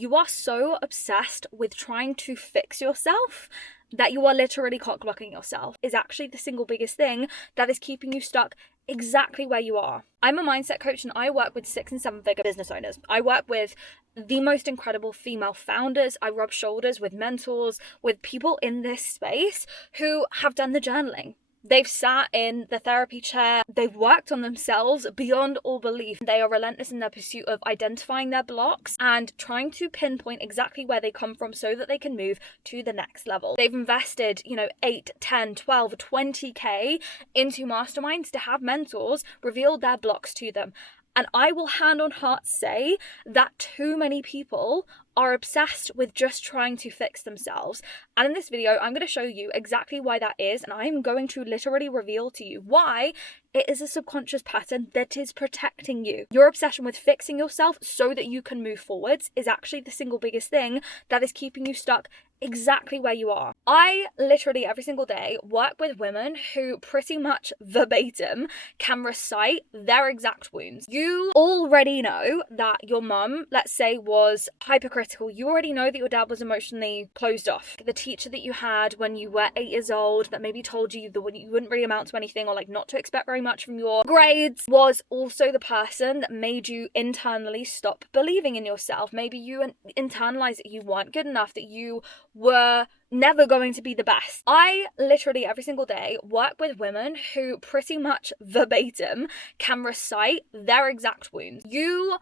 you are so obsessed with trying to fix yourself that you are literally cock blocking yourself is actually the single biggest thing that is keeping you stuck exactly where you are. I'm a mindset coach and I work with 6 and 7 figure business owners. I work with the most incredible female founders. I rub shoulders with mentors, with people in this space who have done the journaling. They've sat in the therapy chair. They've worked on themselves beyond all belief. They are relentless in their pursuit of identifying their blocks and trying to pinpoint exactly where they come from so that they can move to the next level. They've invested, 8, 10, 12, 20K into masterminds to have mentors reveal their blocks to them. And I will hand on heart say that too many people are obsessed with just trying to fix themselves. And in this video, I'm going to show you exactly why that is. And I'm going to literally reveal to you why it is a subconscious pattern that is protecting you. Your obsession with fixing yourself so that you can move forwards is actually the single biggest thing that is keeping you stuck exactly where you are. I literally every single day work with women who pretty much verbatim can recite their exact wounds. You already know that your mum, let's say, was hypercritical. You already know that your dad was emotionally closed off. The teacher that you had when you were 8 years old that maybe told you that you wouldn't really amount to anything or like not to expect very much from your grades was also the person that made you internally stop believing in yourself. Maybe you internalized that you weren't good enough, that you were never going to be the best. I literally every single day work with women who pretty much verbatim can recite their exact wounds. You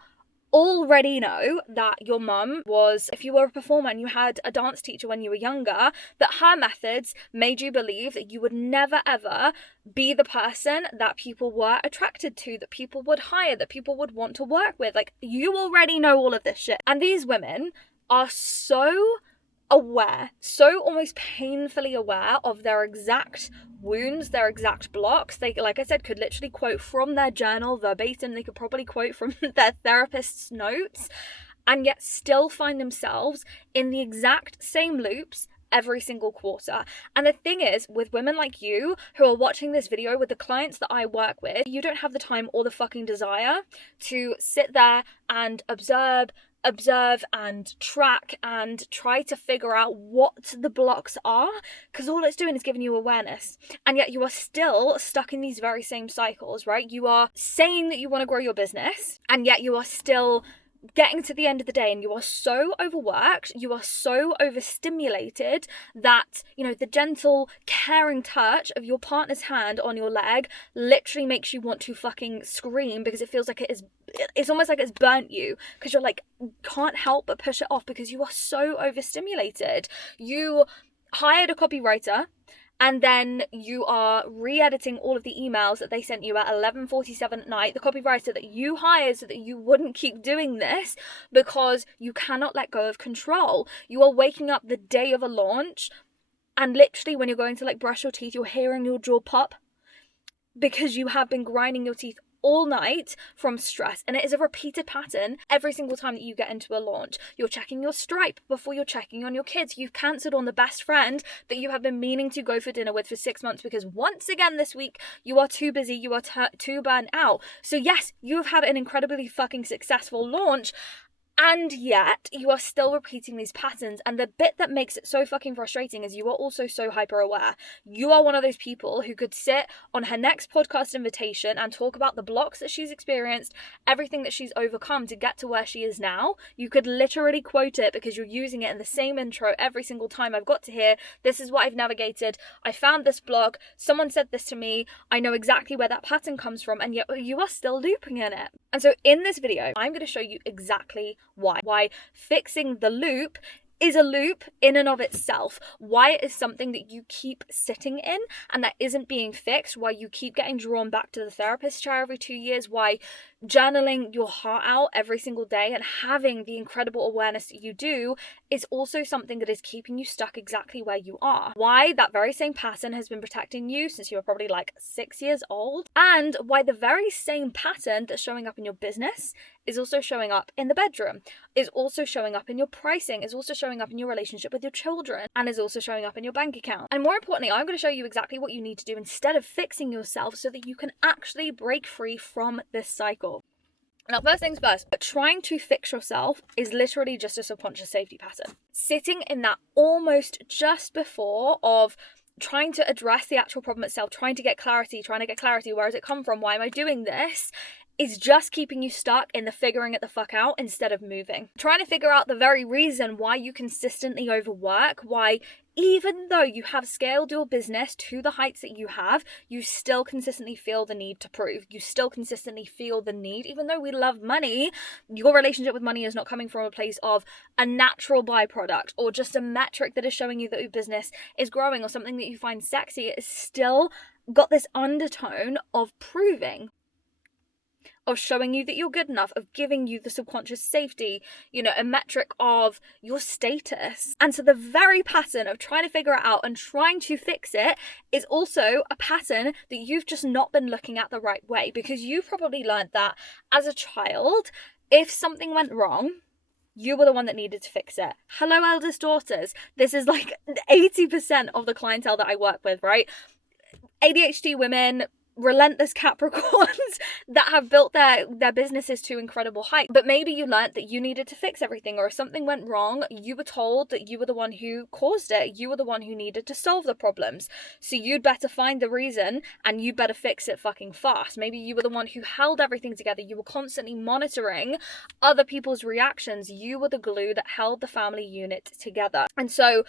already know that your mum was, if you were a performer and you had a dance teacher when you were younger, that her methods made you believe that you would never ever be the person that people were attracted to, that people would hire, that people would want to work with. Like, you already know all of this shit. And these women are so aware, so almost painfully aware of their exact wounds, their exact blocks. They, like I said, could literally quote from their journal verbatim. They could probably quote from their therapist's notes, and yet still find themselves in the exact same loops every single quarter. And the thing is, with women like you who are watching this video, with the clients that I work with, you don't have the time or the fucking desire to sit there and observe and track and try to figure out what the blocks are, because all it's doing is giving you awareness. And yet you are still stuck in these very same cycles, right? You are saying that you want to grow your business, and yet you are still getting to the end of the day and you are so overworked, you are so overstimulated that, the gentle, caring touch of your partner's hand on your leg literally makes you want to fucking scream, because it feels like it's almost like it's burnt you, because you're like, can't help but push it off because you are so overstimulated. You hired a copywriter, and then you are re-editing all of the emails that they sent you at 11:47 at night. The copywriter that you hired so that you wouldn't keep doing this, because you cannot let go of control. You are waking up the day of a launch, and literally when you're going to brush your teeth, you're hearing your jaw pop because you have been grinding your teeth all night from stress. And it is a repeated pattern every single time that you get into a launch. You're checking your Stripe before you're checking on your kids. You've cancelled on the best friend that you have been meaning to go for dinner with for 6 months because once again this week you are too busy, you are too burnt out. So yes, you've had an incredibly fucking successful launch, and yet you are still repeating these patterns. And the bit that makes it so fucking frustrating is you are also so hyper aware. You are one of those people who could sit on her next podcast invitation and talk about the blocks that she's experienced, everything that she's overcome to get to where she is now. You could literally quote it because you're using it in the same intro every single time. I've got to hear, this is what I've navigated. I found this block. Someone said this to me. I know exactly where that pattern comes from, and yet you are still looping in it. And so in this video, I'm going to show you exactly why fixing the loop is a loop in and of itself, why it is something that you keep sitting in and that isn't being fixed, why you keep getting drawn back to the therapist chair every 2 years, why journaling your heart out every single day and having the incredible awareness that you do is also something that is keeping you stuck exactly where you are, why that very same pattern has been protecting you since you were probably 6 years old, and why the very same pattern that's showing up in your business is also showing up in the bedroom, is also showing up in your pricing, is also showing up in your relationship with your children, and is also showing up in your bank account. And more importantly, I'm going to show you exactly what you need to do instead of fixing yourself so that you can actually break free from this cycle. Now, first things first, but trying to fix yourself is literally just a subconscious safety pattern. Sitting in that almost just before of trying to address the actual problem itself, trying to get clarity, where does it come from, why am I doing this, is just keeping you stuck in the figuring it the fuck out instead of moving. Trying to figure out the very reason why you consistently overwork, why even though you have scaled your business to the heights that you have, you still consistently feel the need to prove. You still consistently feel the need, even though we love money, your relationship with money is not coming from a place of a natural byproduct or just a metric that is showing you that your business is growing or something that you find sexy. It is still got this undertone of proving, of showing you that you're good enough, of giving you the subconscious safety, a metric of your status. And so the very pattern of trying to figure it out and trying to fix it is also a pattern that you've just not been looking at the right way, because you probably learned that as a child, if something went wrong, you were the one that needed to fix it. Hello, eldest daughters. This is like 80% of the clientele that I work with, right? ADHD women, relentless Capricorns that have built their businesses to incredible heights. But maybe you learnt that you needed to fix everything, or if something went wrong, you were told that you were the one who caused it. You were the one who needed to solve the problems. So you'd better find the reason and you better fix it fucking fast. Maybe you were the one who held everything together. You were constantly monitoring other people's reactions. You were the glue that held the family unit together. And so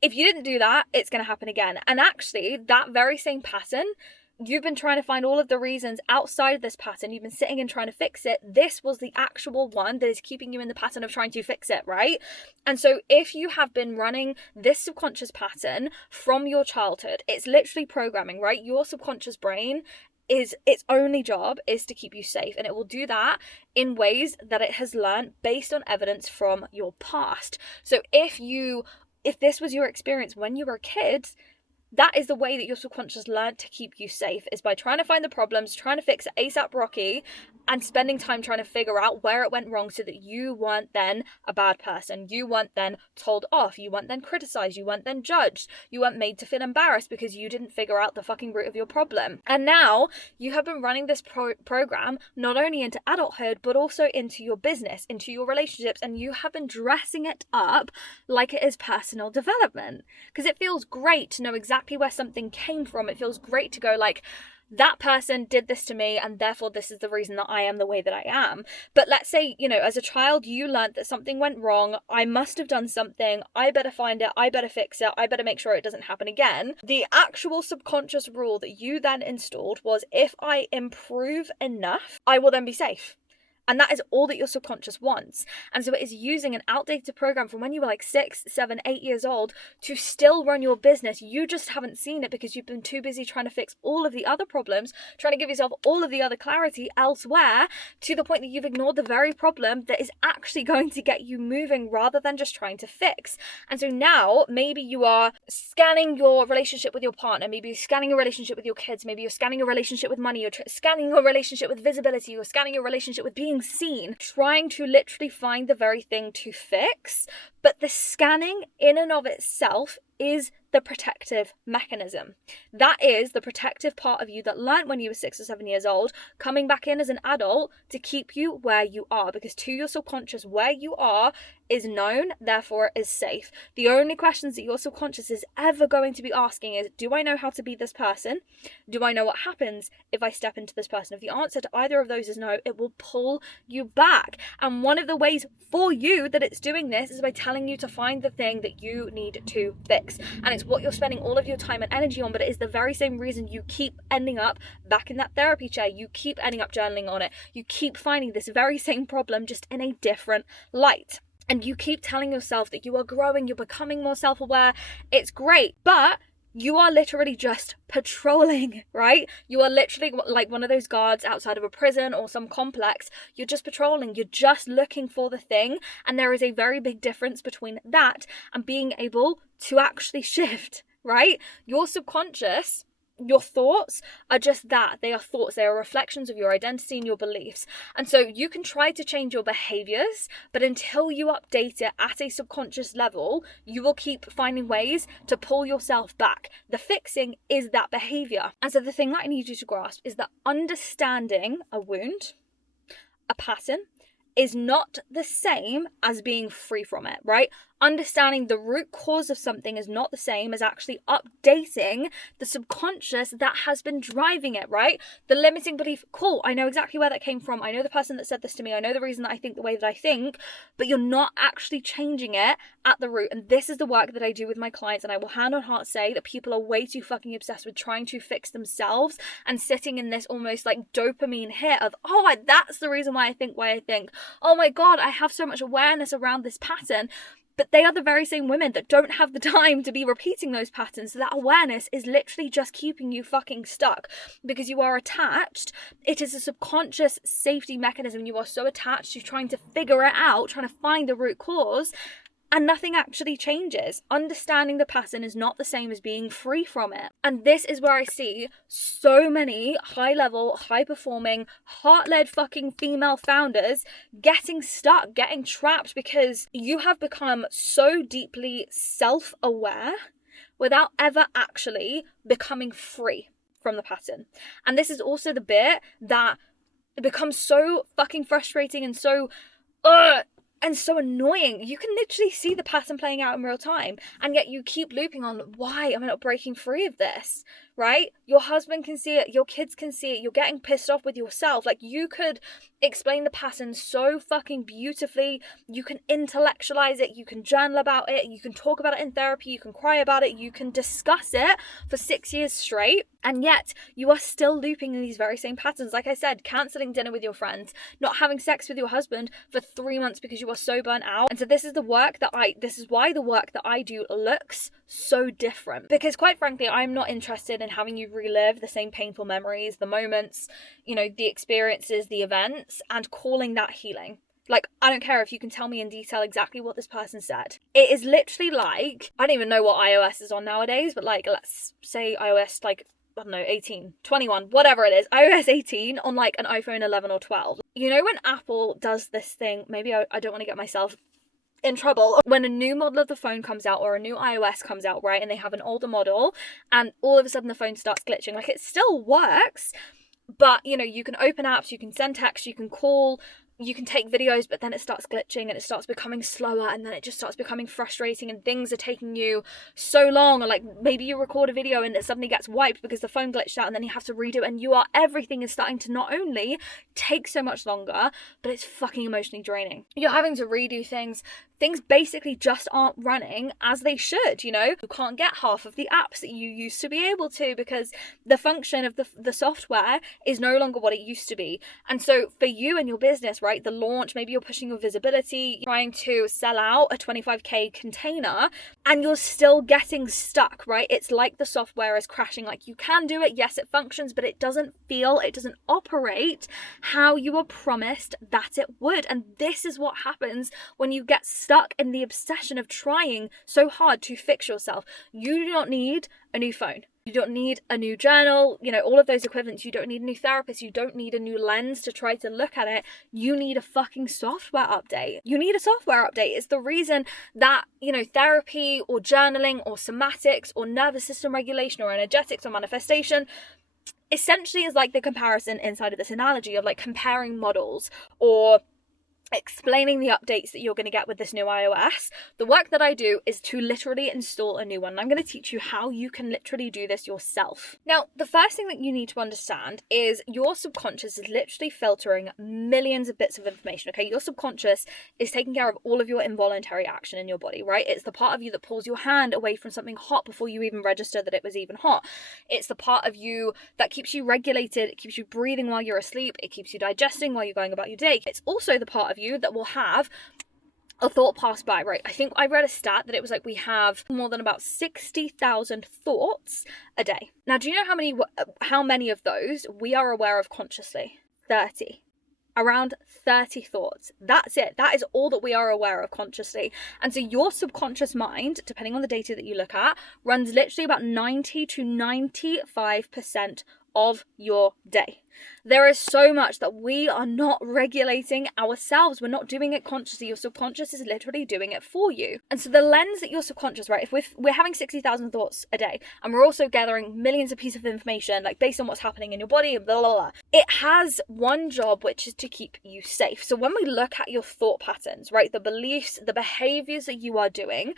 if you didn't do that, it's going to happen again. And actually, that very same pattern, you've been trying to find all of the reasons outside of this pattern. You've been sitting and trying to fix it. This was the actual one that is keeping you in the pattern of trying to fix it, right? And so if you have been running this subconscious pattern from your childhood, it's literally programming, right? Your subconscious brain is, its only job is to keep you safe, and it will do that in ways that it has learned based on evidence from your past. So if this was your experience when you were a kid, that is the way that your subconscious learned to keep you safe, is by trying to find the problems, trying to fix it ASAP Rocky, and spending time trying to figure out where it went wrong so that you weren't then a bad person. You weren't then told off. You weren't then criticized. You weren't then judged. You weren't made to feel embarrassed because you didn't figure out the fucking root of your problem. And now you have been running this program not only into adulthood, but also into your business, into your relationships, and you have been dressing it up like it is personal development. Because it feels great to know exactly where something came from. It feels great to go like, that person did this to me and therefore this is the reason that I am the way that I am. But let's say, as a child, you learned that something went wrong. I must have done something. I better find it. I better fix it. I better make sure it doesn't happen again. The actual subconscious rule that you then installed was, if I improve enough, I will then be safe. And that is all that your subconscious wants. And so it is using an outdated program from when you were like 6, 7, 8 years old to still run your business. You just haven't seen it because you've been too busy trying to fix all of the other problems, trying to give yourself all of the other clarity elsewhere, to the point that you've ignored the very problem that is actually going to get you moving rather than just trying to fix. And so now maybe you are scanning your relationship with your partner, maybe you're scanning your relationship with your kids, maybe you're scanning your relationship with money, you're scanning your relationship with visibility, you're scanning your relationship with being seen, trying to literally find the very thing to fix. But the scanning in and of itself is the protective mechanism. That is the protective part of you that learned when you were 6 or 7 years old, coming back in as an adult to keep you where you are, because to your subconscious, where you are is known, therefore it is safe. The only questions that your subconscious is ever going to be asking is, do I know how to be this person? Do I know what happens if I step into this person? If the answer to either of those is no, it will pull you back. And one of the ways for you that it's doing this is by telling you to find the thing that you need to fix. And it's what you're spending all of your time and energy on, but it is the very same reason you keep ending up back in that therapy chair. You keep ending up journaling on it. You keep finding this very same problem just in a different light. And you keep telling yourself that you are growing, you're becoming more self-aware. It's great, but you are literally just patrolling, right? You are literally like one of those guards outside of a prison or some complex. You're just patrolling. You're just looking for the thing. And there is a very big difference between that and being able to actually shift, right? Your subconscious, your thoughts are just that. They are thoughts. They are reflections of your identity and your beliefs. And so you can try to change your behaviors, but until you update it at a subconscious level, you will keep finding ways to pull yourself back. The fixing is that behavior. And so the thing that I need you to grasp is that understanding a wound, a pattern is not the same as being free from it, right? Understanding the root cause of something is not the same as actually updating the subconscious that has been driving it, right? The limiting belief, cool, I know exactly where that came from. I know the person that said this to me. I know the reason that I think the way that I think, but you're not actually changing it at the root. And this is the work that I do with my clients. And I will hand on heart say that people are way too fucking obsessed with trying to fix themselves and sitting in this almost like dopamine hit of, oh, that's the reason why I think. Oh my God, I have so much awareness around this pattern. But they are the very same women that don't have the time to be repeating those patterns. So that awareness is literally just keeping you fucking stuck because you are attached. It is a subconscious safety mechanism. You are so attached to trying to figure it out, trying to find the root cause, and nothing actually changes. Understanding the pattern is not the same as being free from it. And this is where I see so many high-level, high-performing, heart-led fucking female founders getting stuck, getting trapped because you have become so deeply self-aware without ever actually becoming free from the pattern. And this is also the bit that becomes so fucking frustrating and so annoying. You can literally see the pattern playing out in real time, and yet you keep looping on, why am I not breaking free of this, right? Your husband can see it, your kids can see it, you're getting pissed off with yourself. Like, you could explain the pattern so fucking beautifully, you can intellectualize it, you can journal about it, you can talk about it in therapy, you can cry about it, you can discuss it for 6 years straight, and yet you are still looping in these very same patterns. Like I said, cancelling dinner with your friends, not having sex with your husband for 3 months because you are so burnt out. And so this is why the work that I do looks so different, because quite frankly, I'm not interested in having you relive the same painful memories, the moments, the experiences, the events, and calling that healing. Like, I don't care if you can tell me in detail exactly what this person said. It is literally like, I don't even know what iOS is on nowadays, but like, let's say iOS, like, I don't know, 18, 21, whatever it is, iOS 18 on like an iPhone 11 or 12. You know when Apple does this thing, maybe I don't want to get myself in trouble, when a new model of the phone comes out or a new iOS comes out, right, and they have an older model and all of a sudden the phone starts glitching. Like, it still works, but you can open apps, you can send text, you can call, you can take videos, but then it starts glitching and it starts becoming slower, and then it just starts becoming frustrating, and things are taking you so long. Or like, maybe you record a video and it suddenly gets wiped because the phone glitched out, and then you have to redo it, and everything is starting to not only take so much longer, but it's fucking emotionally draining. You're having to redo things basically just aren't running as they should. You can't get half of the apps that you used to be able to because the function of the software is no longer what it used to be. And so for you and your business, right, the launch, maybe you're pushing your visibility, trying to sell out a 25k container, and you're still getting stuck, right? It's like the software is crashing. Like, you can do it, yes, it functions, but it doesn't operate how you were promised that it would. And this is what happens when you get stuck in the obsession of trying so hard to fix yourself. You do not need a new phone. You don't need a new journal, all of those equivalents. You don't need a new therapist. You don't need a new lens to try to look at it. You need a fucking software update. It's the reason that, therapy or journaling or somatics or nervous system regulation or energetics or manifestation essentially is like the comparison inside of this analogy of like comparing models or explaining the updates that you're going to get with this new iOS. The work that I do is to literally install a new one. And I'm going to teach you how you can literally do this yourself. Now, the first thing that you need to understand is your subconscious is literally filtering millions of bits of information, okay? Your subconscious is taking care of all of your involuntary action in your body, right? It's the part of you that pulls your hand away from something hot before you even register that it was even hot. It's the part of you that keeps you regulated. It keeps you breathing while you're asleep. It keeps you digesting while you're going about your day. It's also the part of you that will have a thought pass by, right? I think I read a stat that it was like we have more than about 60,000 thoughts a day. Now, do you know how many of those we are aware of consciously? 30. Around 30 thoughts. That's it. That is all that we are aware of consciously. And so your subconscious mind, depending on the data that you look at, runs literally about 90 to 95% of your day. There is so much that we are not regulating ourselves. We're not doing it consciously. Your subconscious is literally doing it for you. And so the lens that your subconscious, right, if we're having 60,000 thoughts a day, and we're also gathering millions of pieces of information, like based on what's happening in your body, blah, blah, blah, it has one job, which is to keep you safe. So when we look at your thought patterns, right, the beliefs, the behaviors that you are doing,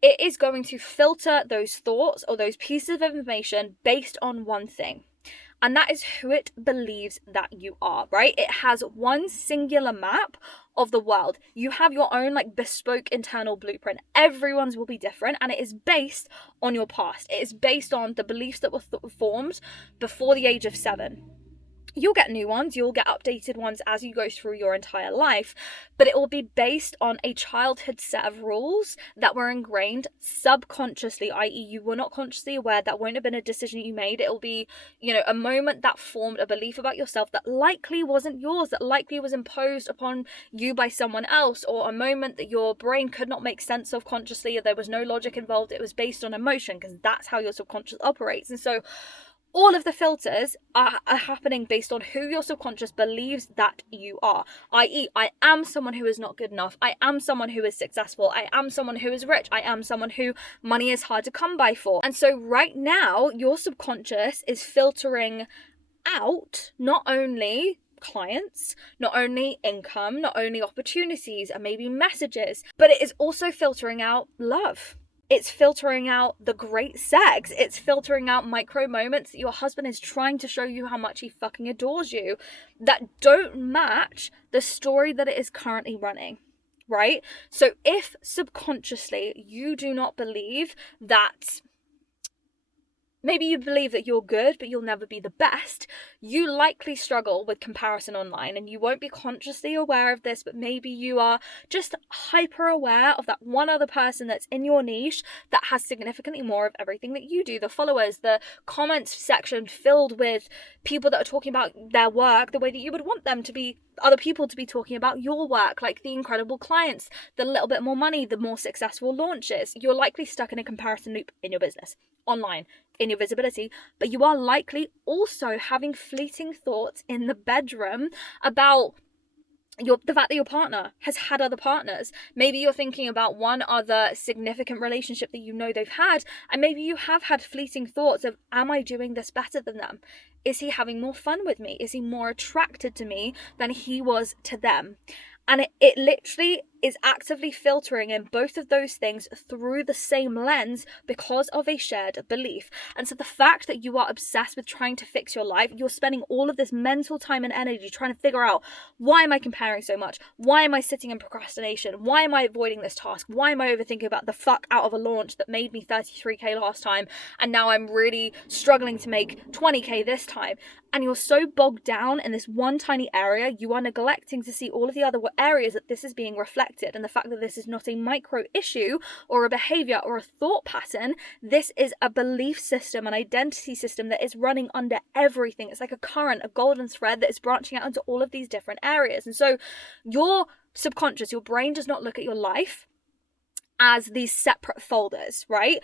it is going to filter those thoughts or those pieces of information based on one thing. And that is who it believes that you are, right? It has one singular map of the world. You have your own like bespoke internal blueprint. Everyone's will be different, and it is based on your past. It is based on the beliefs that were formed before the age of 7. You'll get new ones, you'll get updated ones as you go through your entire life, but it will be based on a childhood set of rules that were ingrained subconsciously, i.e. you were not consciously aware. That won't have been a decision you made. It'll be, a moment that formed a belief about yourself that likely wasn't yours, that likely was imposed upon you by someone else, or a moment that your brain could not make sense of consciously, or there was no logic involved. It was based on emotion, because that's how your subconscious operates. And so all of the filters are happening based on who your subconscious believes that you are. I.e., I am someone who is not good enough. I am someone who is successful. I am someone who is rich. I am someone who money is hard to come by for. And so right now, your subconscious is filtering out not only clients, not only income, not only opportunities and maybe messages, but it is also filtering out love. It's filtering out the great sex. It's filtering out micro moments that your husband is trying to show you how much he fucking adores you that don't match the story that it is currently running, right? So if subconsciously you do not believe that, maybe you believe that you're good, but you'll never be the best, you likely struggle with comparison online, and you won't be consciously aware of this, but maybe you are just hyper aware of that one other person that's in your niche that has significantly more of everything that you do. The followers, the comments section filled with people that are talking about their work the way that you would want them to be, other people to be talking about your work, like the incredible clients, the little bit more money, the more successful launches. You're likely stuck in a comparison loop in your business, online, in your visibility, but you are likely also having fleeting thoughts in the bedroom about the fact that your partner has had other partners. Maybe you're thinking about one other significant relationship that they've had, and maybe you have had fleeting thoughts of, am I doing this better than them? Is he having more fun with me? Is he more attracted to me than he was to them? And it literally is actively filtering in both of those things through the same lens because of a shared belief. And so the fact that you are obsessed with trying to fix your life, you're spending all of this mental time and energy trying to figure out, why am I comparing so much? Why am I sitting in procrastination? Why am I avoiding this task? Why am I overthinking about the fuck out of a launch that made me 33k last time, and now I'm really struggling to make 20k this time? And you're so bogged down in this one tiny area, you are neglecting to see all of the other areas that this is being reflected. And the fact that this is not a micro issue or a behavior or a thought pattern, this is a belief system, an identity system that is running under everything. It's like a current, a golden thread that is branching out into all of these different areas. And so your subconscious, your brain does not look at your life as these separate folders, right?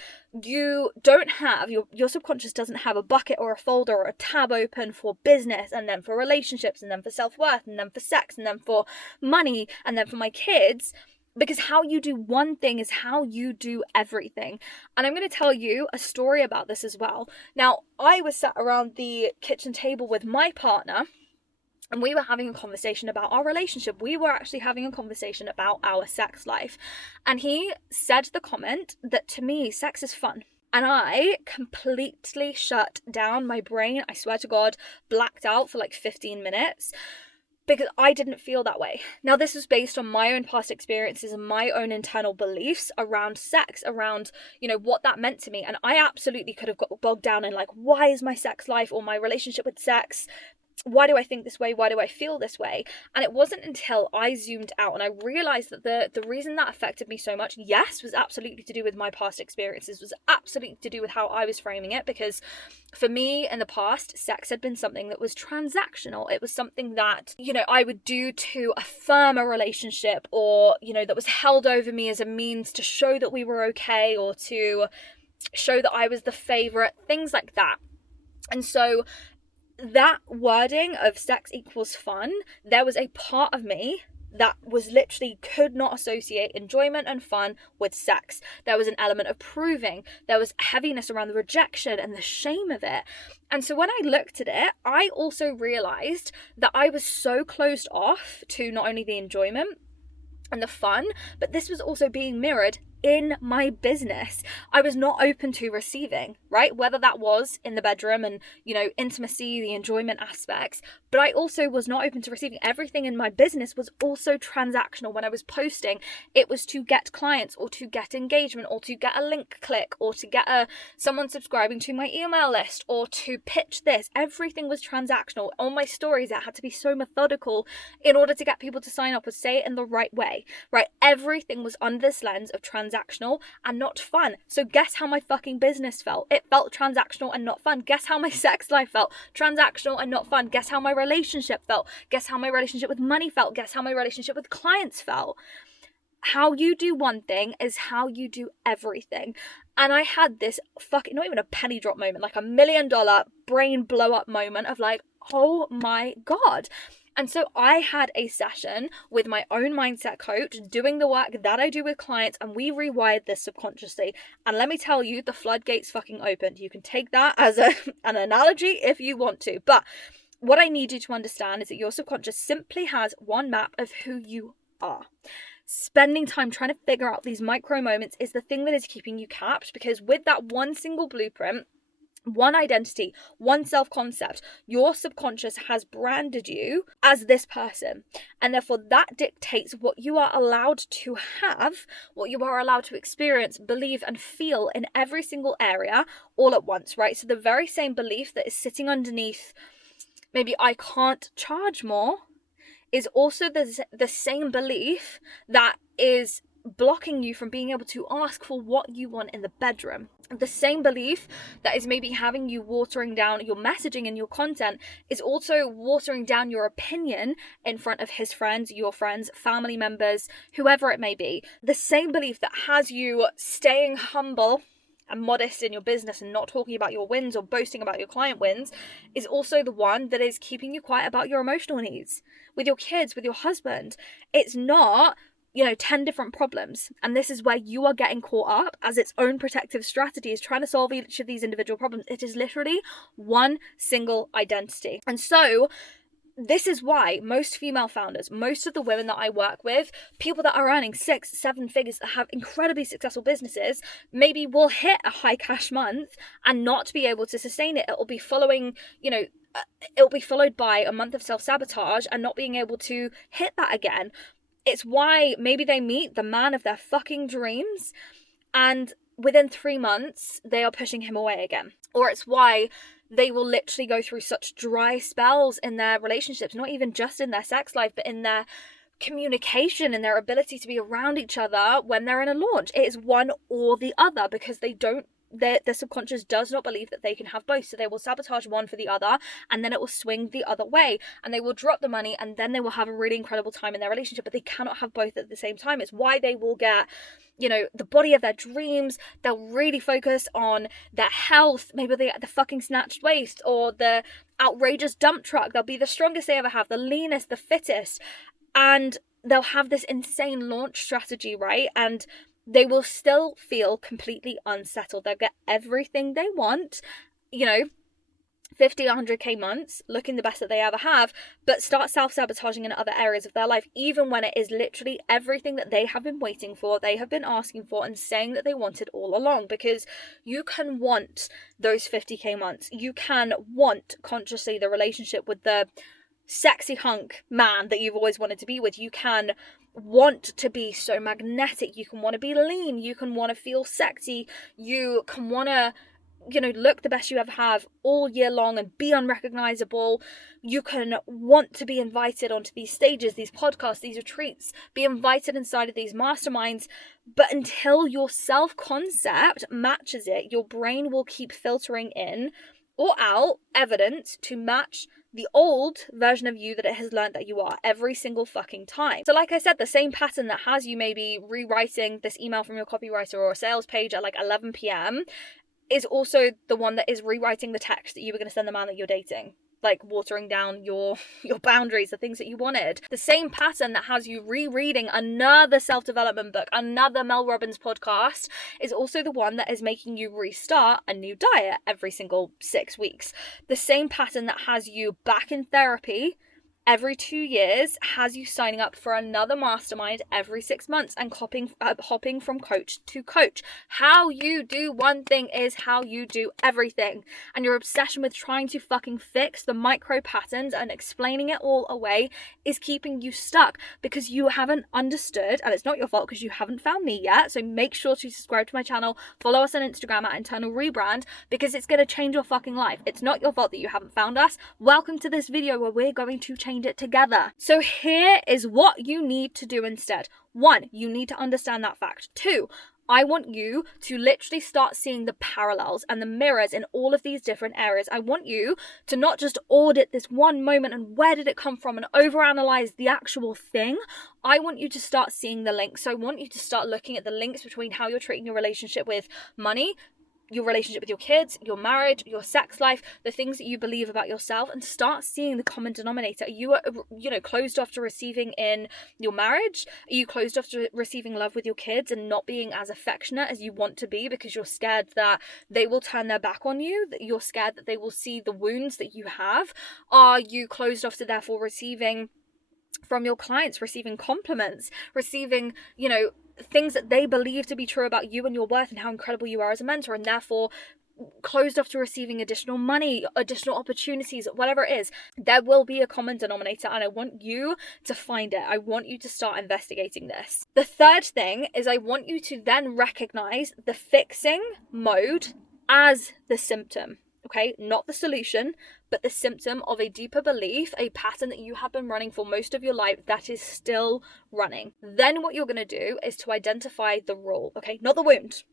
You don't have, your subconscious doesn't have a bucket or a folder or a tab open for business, and then for relationships, and then for self-worth, and then for sex, and then for money, and then for my kids. Because how you do one thing is how you do everything. And I'm going to tell you a story about this as well. Now, I was sat around the kitchen table with my partner, and we were having a conversation about our relationship. We were actually having a conversation about our sex life. And he said the comment that, to me, sex is fun. And I completely shut down my brain. I swear to God, blacked out for like 15 minutes. Because I didn't feel that way. Now, this was based on my own past experiences and my own internal beliefs around sex, around, what that meant to me. And I absolutely could have got bogged down in like, why is my sex life or my relationship with sex, why do I think this way? Why do I feel this way? And it wasn't until I zoomed out and I realized that the reason that affected me so much, yes, was absolutely to do with my past experiences, was absolutely to do with how I was framing it. Because for me in the past, sex had been something that was transactional. It was something that, I would do to affirm a relationship, or, that was held over me as a means to show that we were okay, or to show that I was the favorite, things like that. And so that wording of sex equals fun, there was a part of me that was literally could not associate enjoyment and fun with sex. There was an element of proving. There was heaviness around the rejection and the shame of it. And so when I looked at it, I also realized that I was so closed off to not only the enjoyment and the fun, but this was also being mirrored in my business. I was not open to receiving, right? Whether that was in the bedroom and, intimacy, the enjoyment aspects, but I also was not open to receiving. Everything in my business was also transactional. When I was posting, it was to get clients or to get engagement or to get a link click or to get someone subscribing to my email list or to pitch this. Everything was transactional. On my stories, it had to be so methodical in order to get people to sign up or say it in the right way, right? Everything was under this lens of transactional and not fun. So guess how my fucking business felt? It felt transactional and not fun. Guess how my sex life felt? Transactional and not fun. Guess how my relationship felt? Guess how my relationship with money felt? Guess how my relationship with clients felt? How you do one thing is how you do everything. And I had this fucking, not even a penny drop moment, like $1 million brain blow up moment of like, oh my God. And so I had a session with my own mindset coach doing the work that I do with clients, and we rewired this subconsciously. And let me tell you, the floodgates fucking opened. You can take that as an analogy if you want to. But what I need you to understand is that your subconscious simply has one map of who you are. Spending time trying to figure out these micro moments is the thing that is keeping you capped, because with that one single blueprint, one identity, one self-concept, your subconscious has branded you as this person. And therefore that dictates what you are allowed to have, what you are allowed to experience, believe, and feel in every single area all at once, right? So the very same belief that is sitting underneath maybe I can't charge more is also the same belief that is blocking you from being able to ask for what you want in the bedroom. The same belief that is maybe having you watering down your messaging and your content is also watering down your opinion in front of his friends, your friends, family members, whoever it may be. The same belief that has you staying humble and modest in your business and not talking about your wins or boasting about your client wins is also the one that is keeping you quiet about your emotional needs with your kids, with your husband. It's not 10 different problems. And this is where you are getting caught up as its own protective strategy is trying to solve each of these individual problems. It is literally one single identity. And so this is why most female founders, most of the women that I work with, people that are earning 6-7 figures that have incredibly successful businesses, maybe will hit a high cash month and not be able to sustain it. It'll be following, it'll be followed by a month of self-sabotage and not being able to hit that again. It's why maybe they meet the man of their fucking dreams and within 3 months they are pushing him away again. Or it's why they will literally go through such dry spells in their relationships, not even just in their sex life, but in their communication and their ability to be around each other when they're in a launch. It is one or the other because their subconscious does not believe that they can have both. So they will sabotage one for the other and then it will swing the other way and they will drop the money and then they will have a really incredible time in their relationship, but they cannot have both at the same time. It's why they will get the body of their dreams. They'll really focus on their health. Maybe they get the fucking snatched waist or the outrageous dump truck. They'll be the strongest they ever have, the leanest, the fittest, and they'll have this insane launch strategy, right? And they will still feel completely unsettled. They'll get everything they want, 50, 100k months, looking the best that they ever have, but start self-sabotaging in other areas of their life, even when it is literally everything that they have been waiting for, they have been asking for and saying that they wanted all along. Because you can want those 50k months. You can want consciously the relationship with the sexy hunk man that you've always wanted to be with. You can want to be so magnetic. You can want to be lean. You can want to feel sexy. You can want to look the best you ever have all year long and be unrecognizable. You can want to be invited onto these stages, these podcasts, these retreats, be invited inside of these masterminds. But until your self-concept matches it, your brain will keep filtering in or out evidence to match the old version of you that it has learned that you are every single fucking time. So like I said, the same pattern that has you maybe rewriting this email from your copywriter or a sales page at like 11 p.m. is also the one that is rewriting the text that you were going to send the man that you're dating. like watering down your boundaries, the things that you wanted. The same pattern that has you rereading another self-development book, another Mel Robbins podcast, is also the one that is making you restart a new diet every single 6 weeks. The same pattern that has you back in therapy every 2 years has you signing up for another mastermind every 6 months and hopping from coach to coach. How you do one thing is how you do everything. And your obsession with trying to fucking fix the micro patterns and explaining it all away is keeping you stuck because you haven't understood, and it's not your fault because you haven't found me yet. So make sure to subscribe to my channel, follow us on Instagram at Internal Rebrand, because it's going to change your fucking life. It's not your fault that you haven't found us. Welcome to this video where we're going to change it together. So here is what you need to do instead. 1, you need to understand that fact. 2, I want you to literally start seeing the parallels and the mirrors in all of these different areas. I want you to not just audit this one moment and where did it come from and overanalyze the actual thing. I want you to start seeing the links. So I want you to start looking at the links between how you're treating your relationship with money, your relationship with your kids, your marriage, your sex life, the things that you believe about yourself, and start seeing the common denominator. Are you, closed off to receiving in your marriage? Are you closed off to receiving love with your kids and not being as affectionate as you want to be because you're scared that they will turn their back on you, that you're scared that they will see the wounds that you have? Are you closed off to therefore receiving from your clients, receiving compliments, receiving, things that they believe to be true about you and your worth and how incredible you are as a mentor, and therefore closed off to receiving additional money, additional opportunities, whatever it is? There will be a common denominator, and I want you to find it. I want you to start investigating this. The third thing is I want you to then recognize the fixing mode as the symptom. Okay, not the solution, but the symptom of a deeper belief, a pattern that you have been running for most of your life that is still running. Then what you're going to do is to identify the rule, okay? Not the wound.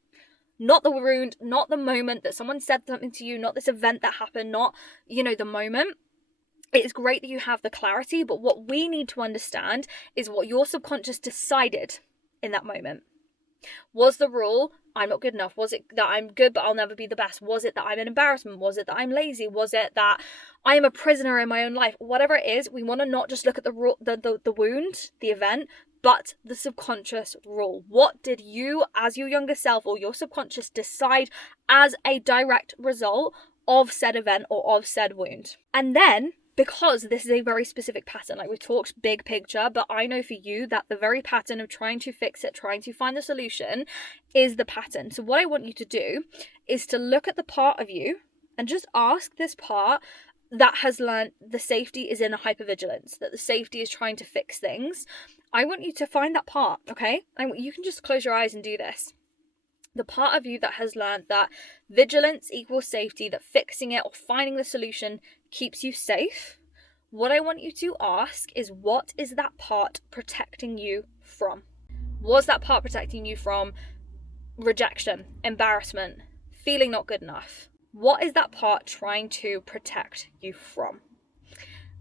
Not the wound, not the moment that someone said something to you, not this event that happened, not, the moment. It's great that you have the clarity, but what we need to understand is what your subconscious decided in that moment. Was the rule, I'm not good enough? Was it that I'm good but I'll never be the best? Was it that I'm an embarrassment? Was it that I'm lazy? Was it that I am a prisoner in my own life? Whatever it is, we want to not just look at the wound, the event, but the subconscious rule. What did you as your younger self or your subconscious decide as a direct result of said event or of said wound? And then, because this is a very specific pattern, like we talked big picture, but I know for you that the very pattern of trying to fix it, trying to find the solution is the pattern. So what I want you to do is to look at the part of you and just ask this part that has learned the safety is in a hypervigilance, that the safety is trying to fix things. I want you to find that part, okay? You can just close your eyes and do this. The part of you that has learned that vigilance equals safety, that fixing it or finding the solution keeps you safe. What I want you to ask is, what is that part protecting you from? Was that part protecting you from rejection, embarrassment, feeling not good enough? What is that part trying to protect you from?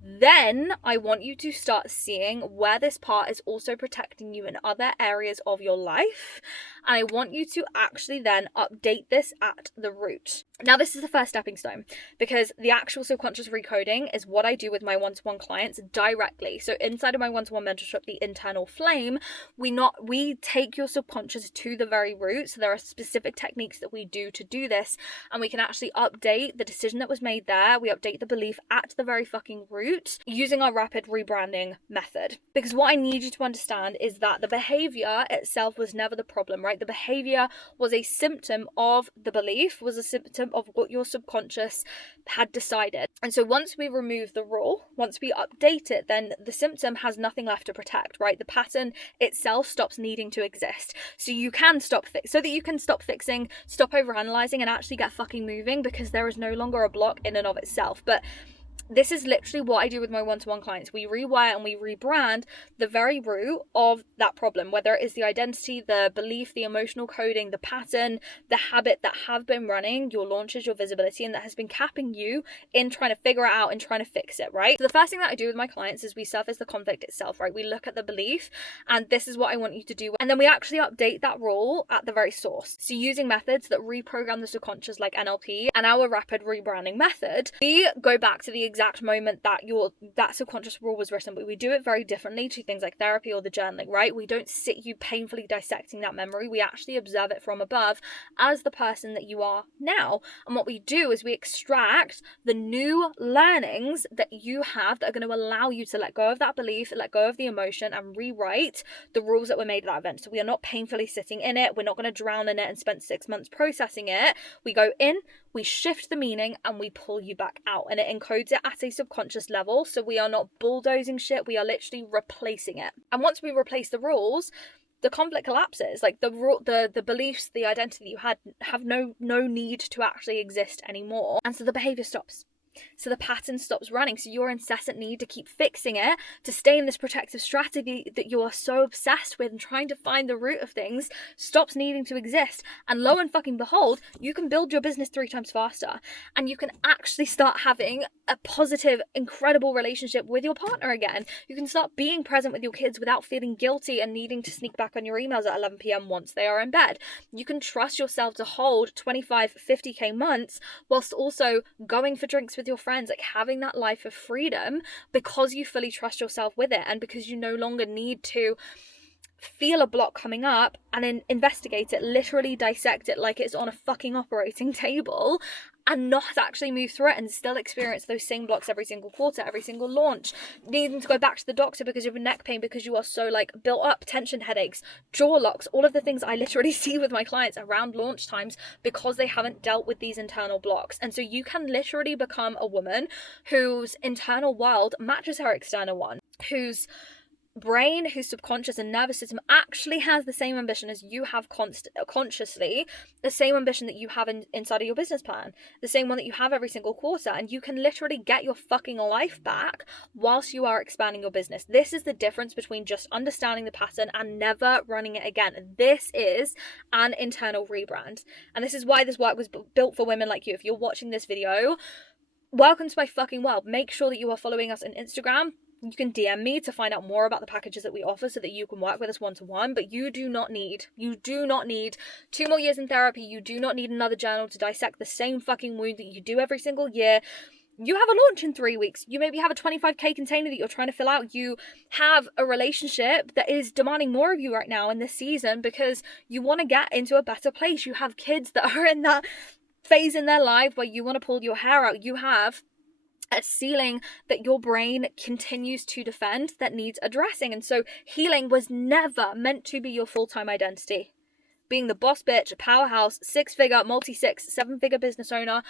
Then I want you to start seeing where this part is also protecting you in other areas of your life. And I want you to actually then update this at the root. Now, this is the first stepping stone, because the actual subconscious recoding is what I do with my one-to-one clients directly. So inside of my one-to-one mentorship, the internal flame, we take your subconscious to the very root. So there are specific techniques that we do to do this, and we can actually update the decision that was made there. We update the belief at the very fucking root using our rapid rebranding method. Because what I need you to understand is that the behavior itself was never the problem, right? The behavior was a symptom of the belief, was a symptom of what your subconscious had decided. And so once we remove the rule, once we update it, then the symptom has nothing left to protect, right? The pattern itself stops needing to exist. So you can stop fixing, stop overanalyzing, and actually get fucking moving, because there is no longer a block in and of itself. But this is literally what I do with my one-to-one clients. We rewire and we rebrand the very root of that problem, whether it is the identity, the belief, the emotional coding, the pattern, the habit that have been running your launches, your visibility, and that has been capping you in trying to figure it out and trying to fix it, right? So the first thing that I do with my clients is we surface the conflict itself, right? We look at the belief, and this is what I want you to do. And then we actually update that rule at the very source. So using methods that reprogram the subconscious like NLP and our rapid rebranding method, we go back to the exact moment that that subconscious rule was written, but we do it very differently to things like therapy or the journaling, right? We don't sit you painfully dissecting that memory. We actually observe it from above as the person that you are now. And what we do is we extract the new learnings that you have that are going to allow you to let go of that belief, let go of the emotion, and rewrite the rules that were made at that event. So we are not painfully sitting in it. We're not going to drown in it and spend 6 months processing it. We go in, we shift the meaning, and we pull you back out, and it encodes it at a subconscious level. So we are not bulldozing shit, we are literally replacing it. And once we replace the rules, the conflict collapses. Like the beliefs, the identity you had have no need to actually exist anymore, and so the behavior stops. So the pattern stops running. So your incessant need to keep fixing it, to stay in this protective strategy that you are so obsessed with and trying to find the root of things, stops needing to exist. And lo and fucking behold, you can build your business 3 times faster. And you can actually start having a positive, incredible relationship with your partner again. You can start being present with your kids without feeling guilty and needing to sneak back on your emails at 11 p.m. once they are in bed. You can trust yourself to hold 25, 50k months whilst also going for drinks with your friends, like having that life of freedom, because you fully trust yourself with it, and because you no longer need to feel a block coming up and then investigate it, literally dissect it like it's on a fucking operating table, and not actually move through it and still experience those same blocks every single quarter, every single launch, needing to go back to the doctor because you have neck pain, because you are so like built up, tension headaches, jaw locks, all of the things I literally see with my clients around launch times because they haven't dealt with these internal blocks. And so you can literally become a woman whose internal world matches her external one, whose brain, whose subconscious and nervous system actually has the same ambition as you have consciously, the same ambition that you have inside of your business plan, the same one that you have every single quarter, and you can literally get your fucking life back whilst you are expanding your business. This is the difference between just understanding the pattern and never running it again. This is an internal rebrand, and this is why this work was built for women like you. If you're watching this video, welcome to my fucking world. Make sure that you are following us on Instagram. You can DM me to find out more about the packages that we offer so that you can work with us one-to-one, but you do not need 2 more years in therapy. You do not need another journal to dissect the same fucking wound that you do every single year. You have a launch in 3 weeks. You maybe have a 25k container that you're trying to fill out. You have a relationship that is demanding more of you right now in this season because you want to get into a better place. You have kids that are in that phase in their life where you want to pull your hair out. You have a ceiling that your brain continues to defend that needs addressing. And so healing was never meant to be your full-time identity. Being the boss bitch, a powerhouse, 6-figure, multi-6, 7-figure business owner,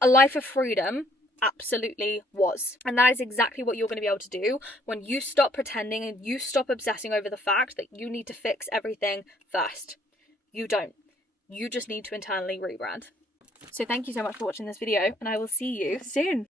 a life of freedom absolutely was. And that is exactly what you're going to be able to do when you stop pretending and you stop obsessing over the fact that you need to fix everything first. You don't. You just need to internally rebrand. So thank you so much for watching this video, and I will see you soon.